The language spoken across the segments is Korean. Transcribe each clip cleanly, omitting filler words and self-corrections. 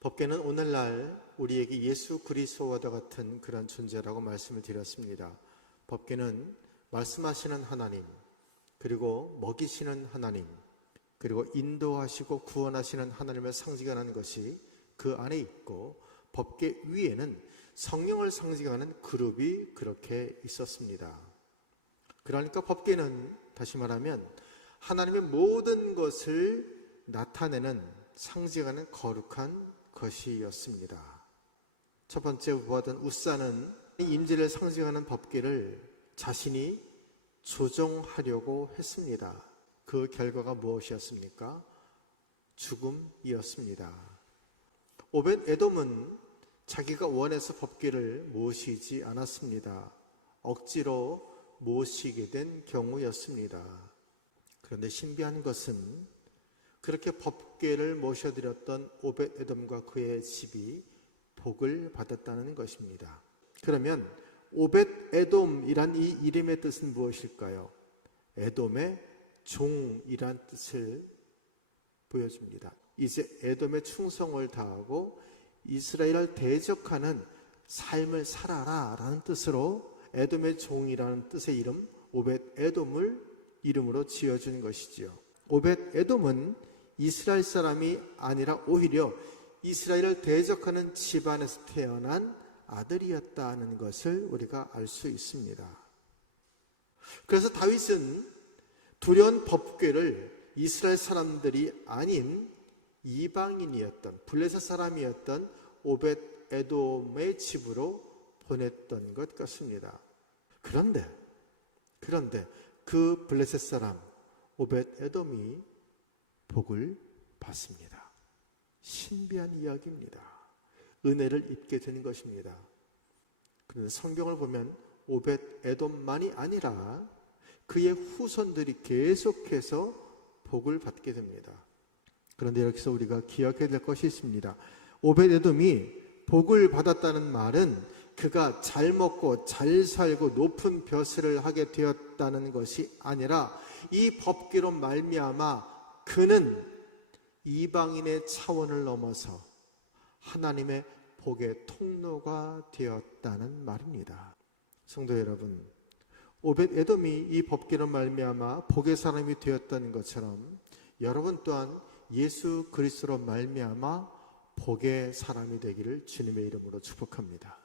법궤는 오늘날 우리에게 예수 그리스도와 같은 그런 존재라고 말씀을 드렸습니다. 법궤는 말씀하시는 하나님, 그리고 먹이시는 하나님, 그리고 인도하시고 구원하시는 하나님을 상징하는 것이 그 안에 있고, 법궤 위에는 성령을 상징하는 그룹이 그렇게 있었습니다. 그러니까 법궤는 다시 말하면 하나님의 모든 것을 나타내는, 상징하는 거룩한 것이었습니다. 첫 번째 보았던 웃사는 임재를 상징하는 법궤를 자신이 조종하려고 했습니다. 그 결과가 무엇이었습니까? 죽음이었습니다. 오벳 에돔은 자기가 원해서 법궤를 모시지 않았습니다. 억지로 모시게 된 경우였습니다. 그런데 신비한 것은 그렇게 법궤를 모셔드렸던 오벳 에돔과 그의 집이 복을 받았다는 것입니다. 그러면 오벳 에돔이란 이 이름의 뜻은 무엇일까요? 에돔의 종이란 뜻을 보여줍니다. 이제 에돔의 충성을 다하고 이스라엘을 대적하는 삶을 살아라 라는 뜻으로 에돔의 종이라는 뜻의 이름 오벳 에돔을 이름으로 지어준 것이지요. 오벳 에돔은 이스라엘 사람이 아니라 오히려 이스라엘을 대적하는 집안에서 태어난 아들이었다는 것을 우리가 알 수 있습니다. 그래서 다윗은 두려운 법궤를 이스라엘 사람들이 아닌 이방인이었던 블레셋 사람이었던 오벳 에돔의 집으로 보냈던 것 같습니다. 그런데 그 블레셋 사람 오벳 에돔이 복을 받습니다. 신비한 이야기입니다. 은혜를 입게 되는 것입니다. 그런데 성경을 보면 오벳 에돔만이 아니라 그의 후손들이 계속해서 복을 받게 됩니다. 그런데 여기서 우리가 기억해야 될 것이 있습니다. 오벳 에돔이 복을 받았다는 말은 그가 잘 먹고 잘 살고 높은 벼슬을 하게 되었다는 것이 아니라 이 법궤로 말미암아 그는 이방인의 차원을 넘어서 하나님의 복의 통로가 되었다는 말입니다. 성도 여러분, 오벳 에돔이 이 법궤로 말미암아 복의 사람이 되었다는 것처럼 여러분 또한 예수 그리스도로 말미암아 복의 사람이 되기를 주님의 이름으로 축복합니다.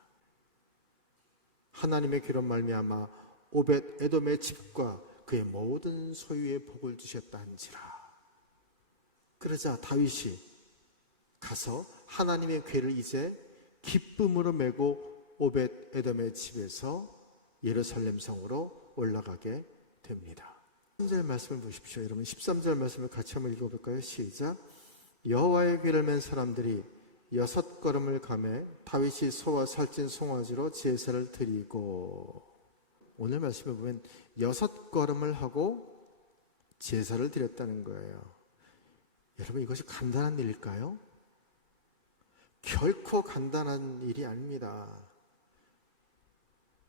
하나님의 귀로 말미암아 오벳 에돔의 집과 그의 모든 소유의 복을 주셨다 한지라. 그러자 다윗이 가서 하나님의 궤를 이제 기쁨으로 메고 오벳 에돔의 집에서 예루살렘 성으로 올라가게 됩니다. 13절 말씀을 보십시오. 여러분 13절 말씀을 같이 한번 읽어볼까요? 시작. 여호와의 궤를 맨 사람들이 6걸음을 가매 다윗이 소와 살찐 송아지로 제사를 드리고, 오늘 말씀을 보면 6걸음을 하고 제사를 드렸다는 거예요. 여러분 이것이 간단한 일일까요? 결코 간단한 일이 아닙니다.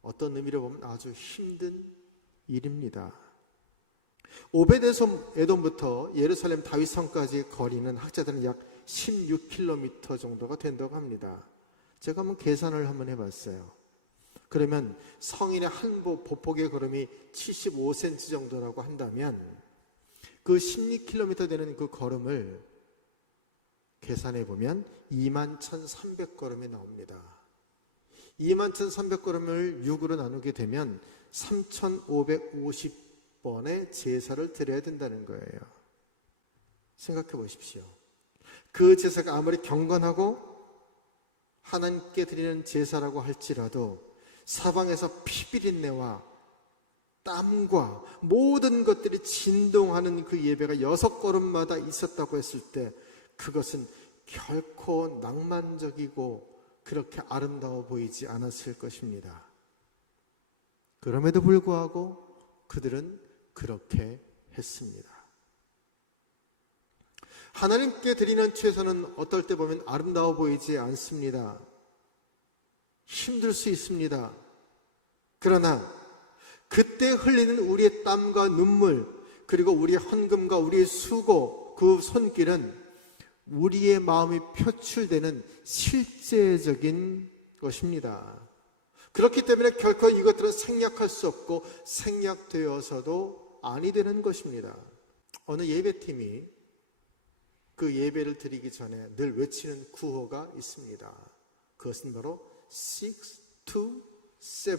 어떤 의미로 보면 아주 힘든 일입니다. 오벳 에돔부터 예루살렘 다윗성까지 거리는 학자들은 약 16km 정도가 된다고 합니다. 제가 한번 계산을 한번 해봤어요. 그러면 성인의 한 보폭의 걸음이 75cm 정도라고 한다면 그 16km 되는 그 걸음을 계산해 보면 21,300걸음이 나옵니다. 21,300걸음을 6으로 나누게 되면 3,550번의 제사를 드려야 된다는 거예요. 생각해 보십시오. 그 제사가 아무리 경건하고 하나님께 드리는 제사라고 할지라도 사방에서 피비린내와 땀과 모든 것들이 진동하는 그 예배가 6걸음마다 있었다고 했을 때 그것은 결코 낭만적이고 그렇게 아름다워 보이지 않았을 것입니다. 그럼에도 불구하고 그들은 그렇게 했습니다. 하나님께 드리는 최선은 어떨 때 보면 아름다워 보이지 않습니다. 힘들 수 있습니다. 그러나 그때 흘리는 우리의 땀과 눈물, 그리고 우리의 헌금과 우리의 수고, 그 손길은 우리의 마음이 표출되는 실제적인 것입니다. 그렇기 때문에 결코 이것들은 생략할 수 없고 생략되어서도 아니 되는 것입니다. 어느 예배팀이 그 예배를 드리기 전에 늘 외치는 구호가 있습니다. 그것은 바로 6 to 7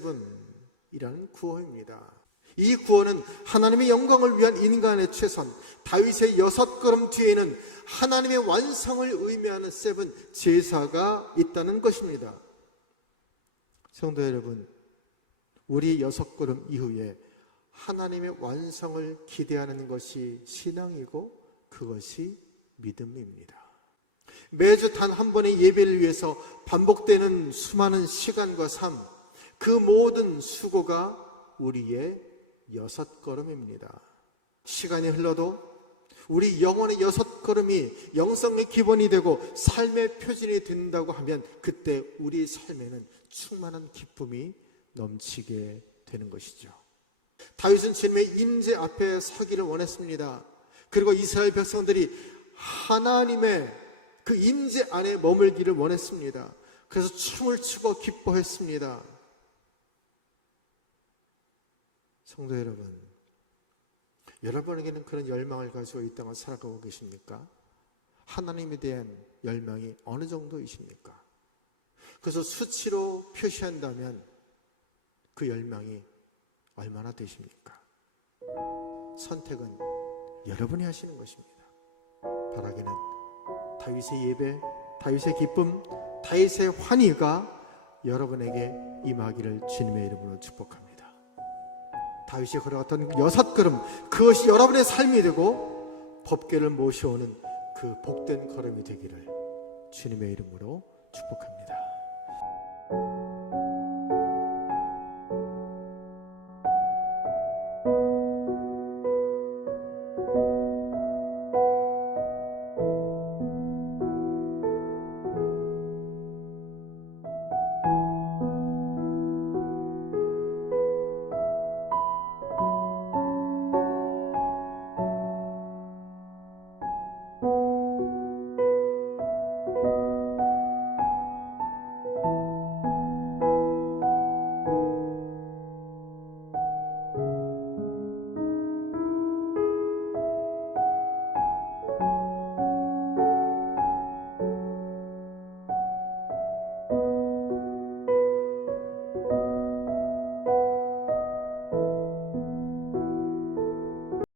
이라는 구호입니다. 이 구호는 하나님의 영광을 위한 인간의 최선, 다윗의 6걸음 뒤에는 하나님의 완성을 의미하는 7 제사가 있다는 것입니다. 성도 여러분, 우리 6걸음 이후에 하나님의 완성을 기대하는 것이 신앙이고 그것이 믿음입니다. 매주 단 한 번의 예배를 위해서 반복되는 수많은 시간과 삶, 그 모든 수고가 우리의 6걸음입니다. 시간이 흘러도 우리 영혼의 6걸음이 영성의 기본이 되고 삶의 표준이 된다고 하면 그때 우리 삶에는 충만한 기쁨이 넘치게 되는 것이죠. 다윗은 주님의 임재 앞에 서기를 원했습니다. 그리고 이스라엘 백성들이 하나님의 그 임재 안에 머물기를 원했습니다. 그래서 춤을 추고 기뻐했습니다. 성도 여러분, 여러분에게는 그런 열망을 가지고 이 땅을 살아가고 계십니까? 하나님에 대한 열망이 어느 정도이십니까? 그래서 수치로 표시한다면 그 열망이 얼마나 되십니까? 선택은 여러분이 하시는 것입니다. 바라기는 다윗의 예배, 다윗의 기쁨, 다윗의 환희가 여러분에게 임하기를 주님의 이름으로 축복합니다. 다윗이 걸어갔던 6걸음, 그것이 여러분의 삶이 되고 법궤를 모셔오는 그 복된 걸음이 되기를 주님의 이름으로 축복합니다.